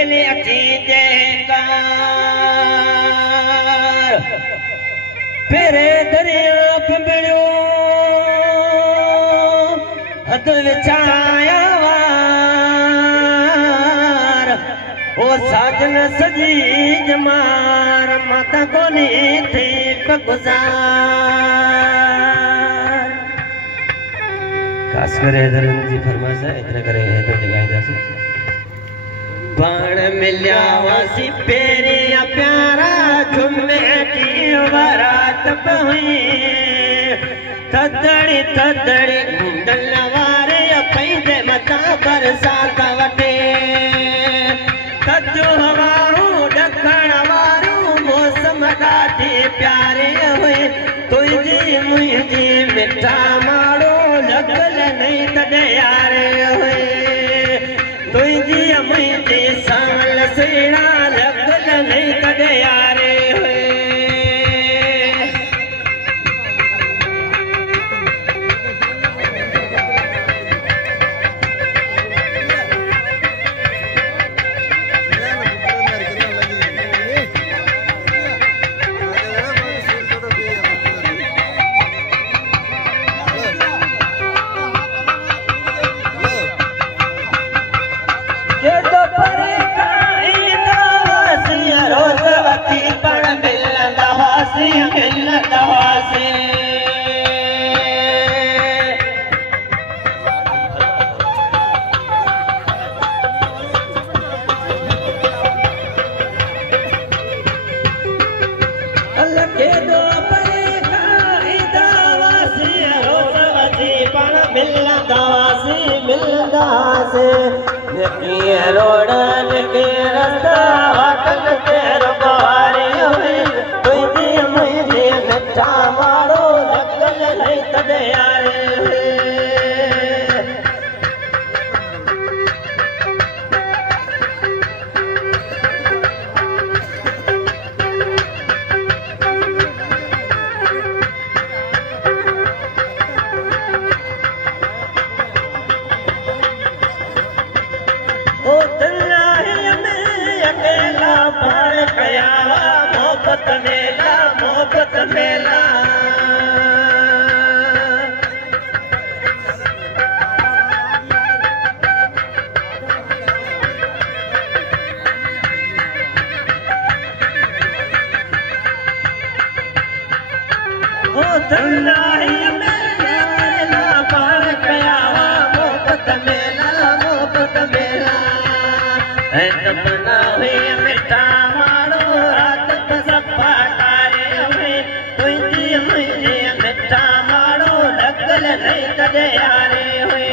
मिले अची जयकार पेरे दरिया पिंबड़ियो हद विछाया वार ओ साजन सजी जमार माता कोनी थी गुजार खास करे हैदरन जी फरमाइश है इतना करे हैदर जगाईंदासीं पाण मिलिया वासी पेरिया प्यारा झुमेटी वरात पहुई थदड़ी थदड़ी गुंडल वारे पैंजे मथा बरसात वटे थजो हवाऊं ॾखण वारियूं मौसम ॾाढी प्यारे हुई तुंहिंजी मुंहिंजी मिठा माड़ो लॻल नहीं तॾहिं यारे हुई तुंहिंजी मुंहिंजी साल सुहिणा लॻल नहीं तॾहिं यारे हुई रोडन के रास्ता वाटन के रबारी हुई तुझी मुझे मिठा मारो लॻल नहीं तॾहिं यारे मोहब्बत मेला ओ तन्नाही मेला पार कयावा मोहब्बत मेला ऐ तमन्ना हुई मिठा मारो रात सफा मिठा मारो लॻल नहीं तॾहिं यारे हुए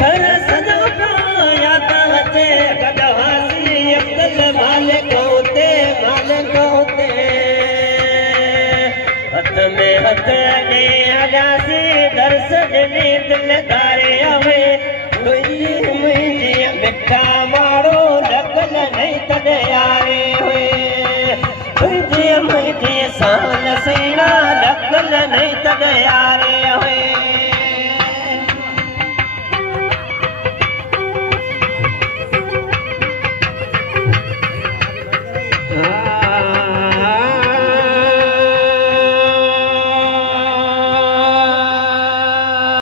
घर सॼो याद अचे गॾु हासी अब्दुल मालिक हुते दर्स ॾिनी दिल धारे हुए तुंहिंजी मुंहिंजी मिठा मारो लॻल नहीं तॾहिं यारे हुए तुंहिंजी मुंहिंजी साल सुहिणा लॻल नहीं